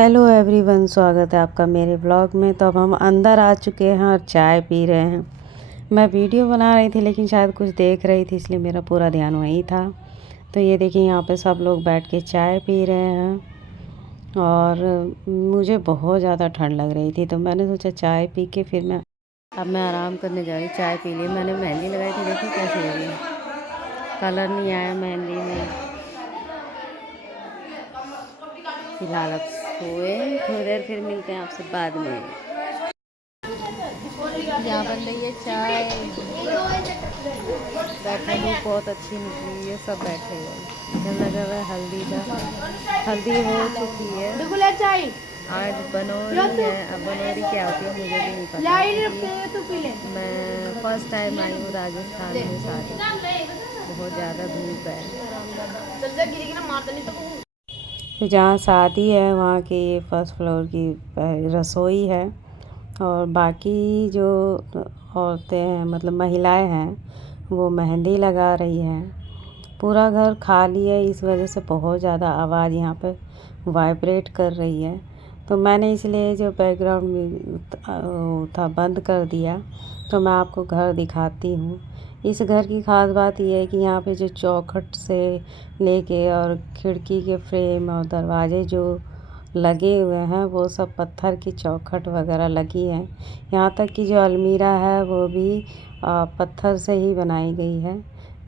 Hello everyone, स्वागत है आपका मेरे ब्लॉग में। तो अब हम अंदर आ चुके हैं और चाय पी रहे हैं। मैं वीडियो बना रही थी लेकिन शायद कुछ देख रही थी, इसलिए मेरा पूरा ध्यान वहीं था। तो ये देखिए, यहाँ पे सब लोग बैठ के चाय पी रहे हैं और मुझे बहुत ज़्यादा ठंड लग रही थी, तो मैंने सोचा चाय पी के फिर मैं आराम करने जा रही। चाय पी ली, मैंने मेहंदी लगाई थी, देखिए कैसी हो गई। कलर नहीं आया मेहंदी में। फिलहाल अब सोए, थोड़ी देर फिर मिलते हैं आपसे बाद में। यहाँ बन रही है चाय, बैठे धूप बहुत अच्छी निकली है, सब बैठे हैं। इधर लगा हुआ है हल्दी का, हल्दी हो चुकी है। आज बनोरी है। अब बनोरी क्या होती है मुझे भी नहीं पता। मैं फर्स्ट टाइम आई हूँ राजस्थान में शादी, बहुत ज़्यादा धूप है। तो जहाँ शादी है वहाँ की फर्स्ट फ्लोर की रसोई है, और बाकी जो औरतें हैं, मतलब महिलाएं हैं, वो मेहंदी लगा रही हैं। पूरा घर खाली है, इस वजह से बहुत ज़्यादा आवाज़ यहाँ पे वाइब्रेट कर रही है। तो मैंने इसलिए जो बैकग्राउंड में था बंद कर दिया। तो मैं आपको घर दिखाती हूँ। इस घर की ख़ास बात यह है कि यहाँ पे जो चौखट से लेके और खिड़की के फ्रेम और दरवाजे जो लगे हुए हैं, वो सब पत्थर की चौखट वगैरह लगी हैं। यहाँ तक कि जो अलमीरा है वो भी पत्थर से ही बनाई गई है।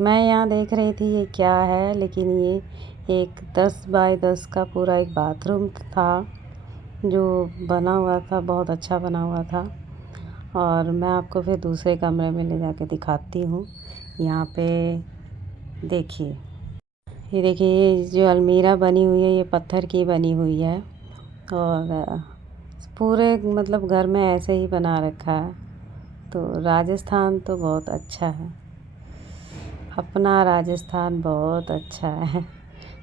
मैं यहाँ देख रही थी ये क्या है, लेकिन ये एक 10 बाय 10 का पूरा एक बाथरूम था जो बना हुआ था, बहुत अच्छा बना हुआ था। और मैं आपको फिर दूसरे कमरे में ले जाके दिखाती हूँ। यहाँ पे देखिए, ये देखिए, ये जो अलमीरा बनी हुई है ये पत्थर की बनी हुई है, और पूरे मतलब घर में ऐसे ही बना रखा है। तो राजस्थान तो बहुत अच्छा है, अपना राजस्थान बहुत अच्छा है।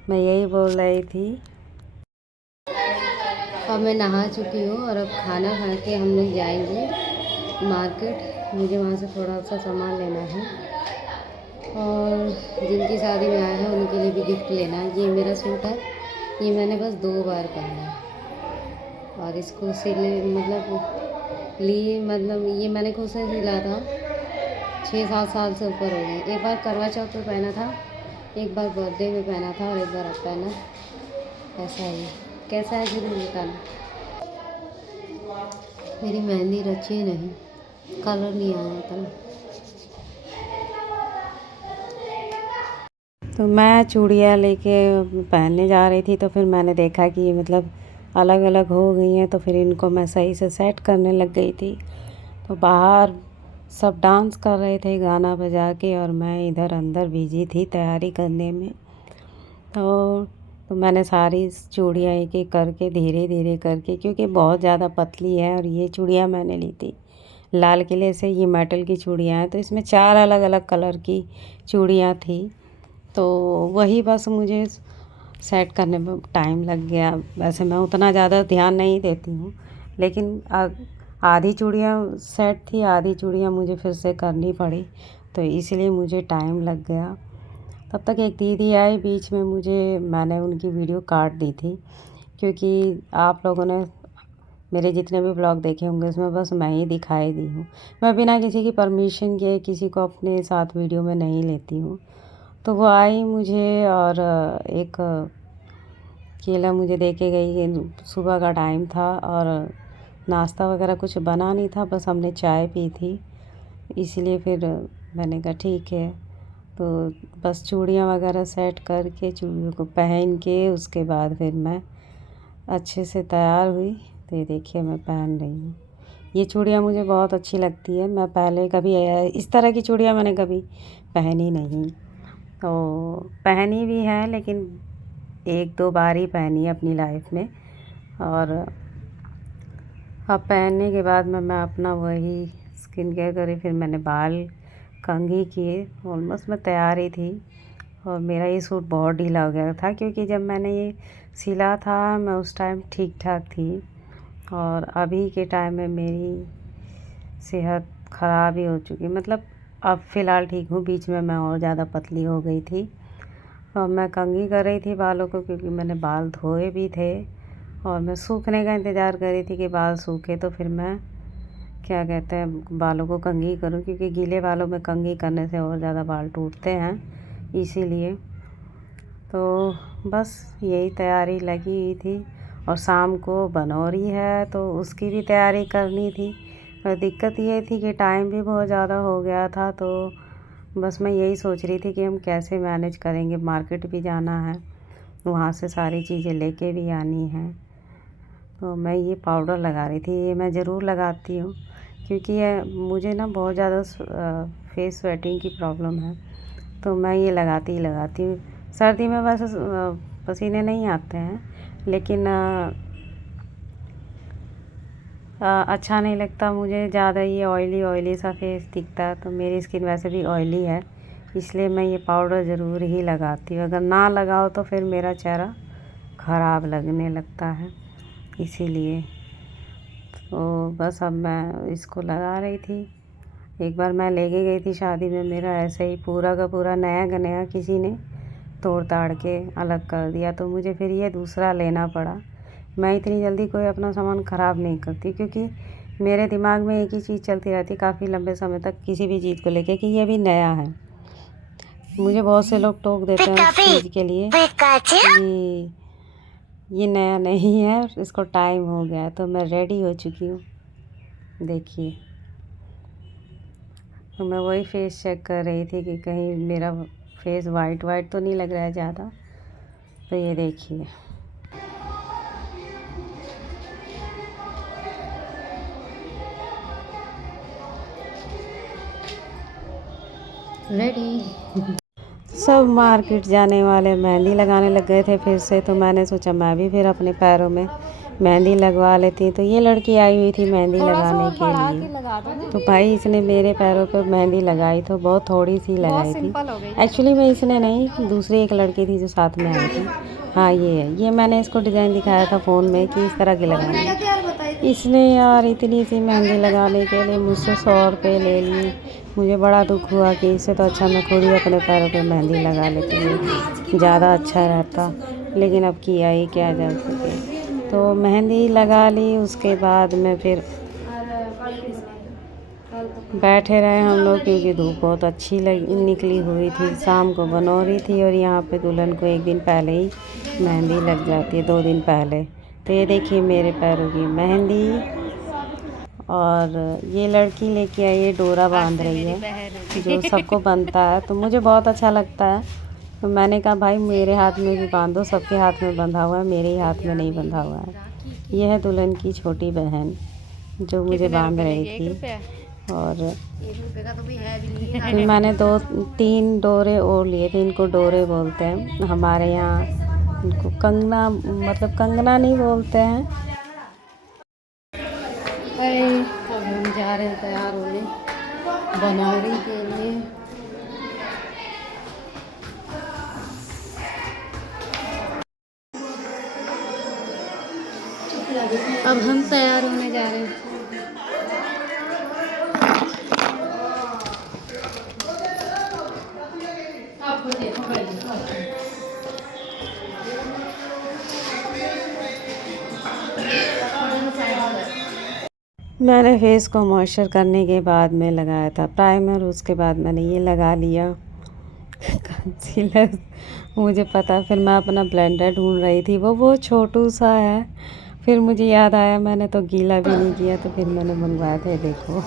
मैं यही बोल रही थी। अब मैं नहा चुकी हूँ और अब खाना खा के हम लोग जाएंगे मार्केट। मुझे वहाँ से थोड़ा सा सामान लेना है, और जिनकी शादी में आए हैं उनके लिए भी गिफ्ट लेना है। ये मेरा सूट है, ये मैंने बस 2 बार पहना है, और इसको सिले मतलब ये मैंने खुद से सिला था। 6-7 साल से ऊपर हो गए। एक बार करवा चौथ पे पहना था, एक बार बर्थडे में पहना था, और एक बार अब पहना। ऐसा ही कैसा है ज़रूर बताना। मेरी मेहंदी रची नहीं, कलर नहीं आया था। तो मैं चूड़ियाँ लेके पहनने जा रही थी, तो फिर मैंने देखा कि ये मतलब अलग अलग हो गई हैं, तो फिर इनको मैं सही से सेट करने लग गई थी। तो बाहर सब डांस कर रहे थे गाना बजा के, और मैं इधर अंदर बिजी थी तैयारी करने में। तो मैंने सारी चूड़ियाँ एक एक करके धीरे धीरे करके, क्योंकि बहुत ज़्यादा पतली है, और ये चूड़ियाँ मैंने ली थी लाल किले से। ये मेटल की चूड़ियाँ हैं, तो इसमें 4 अलग अलग कलर की चूड़ियाँ थी। तो वही बस मुझे सेट करने में टाइम लग गया। वैसे मैं उतना ज़्यादा ध्यान नहीं देती हूँ, लेकिन आधी चूड़ियाँ सेट थी, आधी चूड़ियाँ मुझे फिर से करनी पड़ी, तो इसलिए मुझे टाइम लग गया। तब तक एक दीदी आई बीच में, मैंने उनकी वीडियो काट दी थी, क्योंकि आप लोगों ने मेरे जितने भी ब्लॉग देखे होंगे उसमें बस मैं ही दिखाई दी हूँ। मैं बिना किसी की परमिशन के किसी को अपने साथ वीडियो में नहीं लेती हूँ। तो वो आई मुझे, और एक केला मुझे दे के गई। सुबह का टाइम था और नाश्ता वगैरह कुछ बना नहीं था, बस हमने चाय पी थी, इसलिए फिर मैंने कहा ठीक है। तो बस चूड़ियाँ वगैरह सेट करके चूड़ियों को पहन के उसके बाद फिर मैं अच्छे से तैयार हुई। तो ये देखिए मैं पहन रही हूँ। ये चूड़ियाँ मुझे बहुत अच्छी लगती है। मैं पहले कभी इस तरह की चूड़ियाँ मैंने कभी पहनी नहीं, तो पहनी भी है लेकिन 1-2 बार ही पहनी है अपनी लाइफ में। और अब पहनने के बाद मैं अपना वही स्किन केयर करी, फिर मैंने बाल कंघी किए। ऑलमोस्ट मैं तैयार ही थी, और मेरा ये सूट बहुत ढीला हो गया था, क्योंकि जब मैंने ये सिला था मैं उस टाइम ठीक ठाक थी, और अभी के टाइम में मेरी सेहत ख़राब ही हो चुकी है। मतलब अब फ़िलहाल ठीक हूँ, बीच में मैं और ज़्यादा पतली हो गई थी, और मैं कंघी कर रही थी बालों को, क्योंकि मैंने बाल धोए भी थे। और मैं सूखने का इंतज़ार कर रही थी कि बाल सूखे तो फिर मैं क्या कहते हैं बालों को कंघी करूं, क्योंकि गीले बालों में कंघी करने से और ज़्यादा बाल टूटते हैं, इसीलिए। तो बस यही तैयारी लगी हुई थी। और शाम को बनौरी है तो उसकी भी तैयारी करनी थी। पर दिक्कत ये थी कि टाइम भी बहुत ज़्यादा हो गया था, तो बस मैं यही सोच रही थी कि हम कैसे मैनेज करेंगे। मार्केट भी जाना है, वहाँ से सारी चीज़ें लेके भी आनी हैं। तो मैं ये पाउडर लगा रही थी, ये मैं ज़रूर लगाती हूँ क्योंकि ये मुझे ना बहुत ज़्यादा फेस स्वेटिंग की प्रॉब्लम है, तो मैं ये लगाती ही लगाती हूँ। सर्दी में वैसे पसीने नहीं आते हैं, लेकिन अच्छा नहीं लगता मुझे ज़्यादा ये ऑयली ऑयली सा फेस दिखता है। तो मेरी स्किन वैसे भी ऑयली है, इसलिए मैं ये पाउडर ज़रूर ही लगाती हूँ। अगर ना लगाओ तो फिर मेरा चेहरा ख़राब लगने लगता है, इसीलिए। तो बस अब मैं इसको लगा रही थी। एक बार मैं लेके गई थी शादी में, मेरा ऐसे ही पूरा का पूरा नया का नया किसी ने तोड़ ताड़ के अलग कर दिया, तो मुझे फिर ये दूसरा लेना पड़ा। मैं इतनी जल्दी कोई अपना सामान ख़राब नहीं करती, क्योंकि मेरे दिमाग में एक ही चीज़ चलती रहती काफ़ी लंबे समय तक किसी भी चीज़ को लेके कि ये भी नया है। मुझे बहुत से लोग टोक देते हैं उस चीज़ के लिए कि ये नया नहीं है, इसको टाइम हो गया है। तो मैं रेडी हो चुकी हूँ, देखिए। तो मैं वही फेस चेक कर रही थी कि कहीं मेरा फेस वाइट वाइट तो नहीं लग रहा है ज़्यादा। तो ये देखिए, रेडी। सब मार्केट जाने वाले मेहंदी लगाने लग गए थे फिर से, तो मैंने सोचा मैं भी फिर अपने पैरों में मेहंदी लगवा लेती। तो ये लड़की आई हुई थी मेहंदी लगाने के लिए, तो भाई इसने मेरे पैरों पर मेहंदी लगाई, तो बहुत थोड़ी सी लगाई थी एक्चुअली। मैं इसने नहीं, दूसरी एक लड़की थी जो साथ में आई थी। हाँ ये है, ये मैंने इसको डिज़ाइन दिखाया था फ़ोन में कि इस तरह की लगानी। इसने यार इतनी सी मेहंदी लगाने के लिए मुझसे 100 रुपये ले ली। मुझे बड़ा दुख हुआ कि इससे तो अच्छा मैं खुद ही अपने पैरों पे मेहंदी लगा लेती हूँ, ज़्यादा अच्छा रहता। लेकिन अब किया ही क्या जा सके। तो मेहंदी लगा ली, उसके बाद में फिर बैठे रहे हम लोग, क्योंकि धूप बहुत अच्छी निकली हुई थी। शाम को बनौरी थी और यहाँ पे दुल्हन को एक दिन पहले ही मेहंदी लग जाती है, 2 दिन पहले। तो ये देखिए मेरे पैरों की मेहंदी। और ये लड़की लेके आई है, डोरा बांध रही है जो सबको बनता है, तो मुझे बहुत अच्छा लगता है। तो मैंने कहा भाई मेरे हाथ में भी बांधो, सबके हाथ में बंधा हुआ है, मेरे ही हाथ में नहीं बंधा हुआ है। ये है दुल्हन की छोटी बहन जो मुझे बांध रही थी। और फिर मैंने 2-3 डोरे और लिए थे। इनको डोरे बोलते हैं हमारे यहाँ, इनको कंगना, मतलब कंगना नहीं बोलते हैं। अब हम जा रहे हैं तैयार होने बनौरी के लिए। अब हम तैयार होने जा रहे हैं। मैंने फेस को मॉइस्चर करने के बाद में लगाया था प्राइमर, उसके बाद मैंने ये लगा लिया कंसीलर। मुझे पता, फिर मैं अपना ब्लेंडर ढूंढ रही थी, वो बहुत छोटू सा है। फिर मुझे याद आया मैंने तो गीला भी नहीं किया, तो फिर मैंने मंगवाया था, देखो।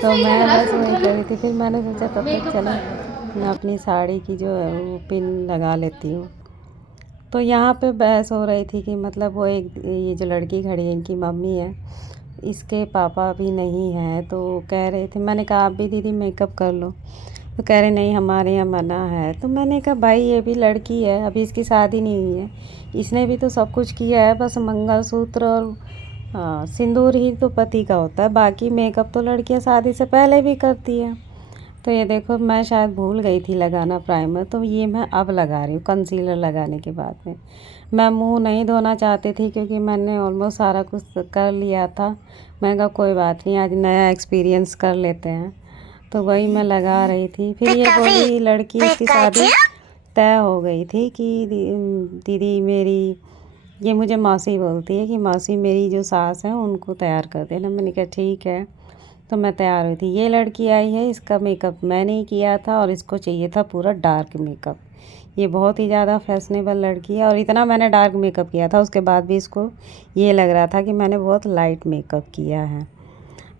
तो मैं बस वही कर रही थी, फिर मैंने सोचा तब तक चलो मैं अपनी साड़ी की जो है वो पिन लगा लेती हूँ। तो यहाँ पे बहस हो रही थी कि मतलब वो एक ये जो लड़की खड़ी है इनकी मम्मी है, इसके पापा भी नहीं हैं। तो कह रहे थे, मैंने कहा आप भी दीदी मेकअप कर लो, तो कह रहे नहीं हमारे यहाँ मना है। तो मैंने कहा भाई ये भी लड़की है, अभी इसकी शादी नहीं हुई है, इसने भी तो सब कुछ किया है, बस मंगलसूत्र और सिंदूर ही तो पति का होता है, बाकी मेकअप तो लड़कियां शादी से पहले भी करती हैं। तो ये देखो मैं शायद भूल गई थी लगाना प्राइमर, तो ये मैं अब लगा रही हूँ कंसीलर लगाने के बाद में। मैं मुंह नहीं धोना चाहती थी क्योंकि मैंने ऑलमोस्ट सारा कुछ कर लिया था। मैंने कहा कोई बात नहीं, आज नया एक्सपीरियंस कर लेते हैं, तो वही मैं लगा रही थी। फिर ये बोली लड़की, इसकी शादी तय हो गई थी कि दीदी मेरी ये मुझे मौसी बोलती है कि मौसी मेरी जो सास है उनको तैयार कर देना। मैंने कहा ठीक है। तो मैं तैयार हुई थी। ये लड़की आई है, इसका मेकअप मैंने ही किया था और इसको चाहिए था पूरा डार्क मेकअप। ये बहुत ही ज़्यादा फैशनेबल लड़की है और इतना मैंने डार्क मेकअप किया था उसके बाद भी इसको ये लग रहा था कि मैंने बहुत लाइट मेकअप किया है।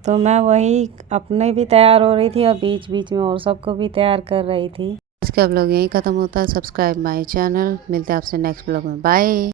तो मैं वही अपने भी तैयार हो रही थी और बीच बीच में और सबको भी तैयार कर रही थी। आज का ब्लॉग यहीं ख़त्म होता है। Subscribe my channel. मिलते हैं आपसे नेक्स्ट ब्लॉग में। बाय।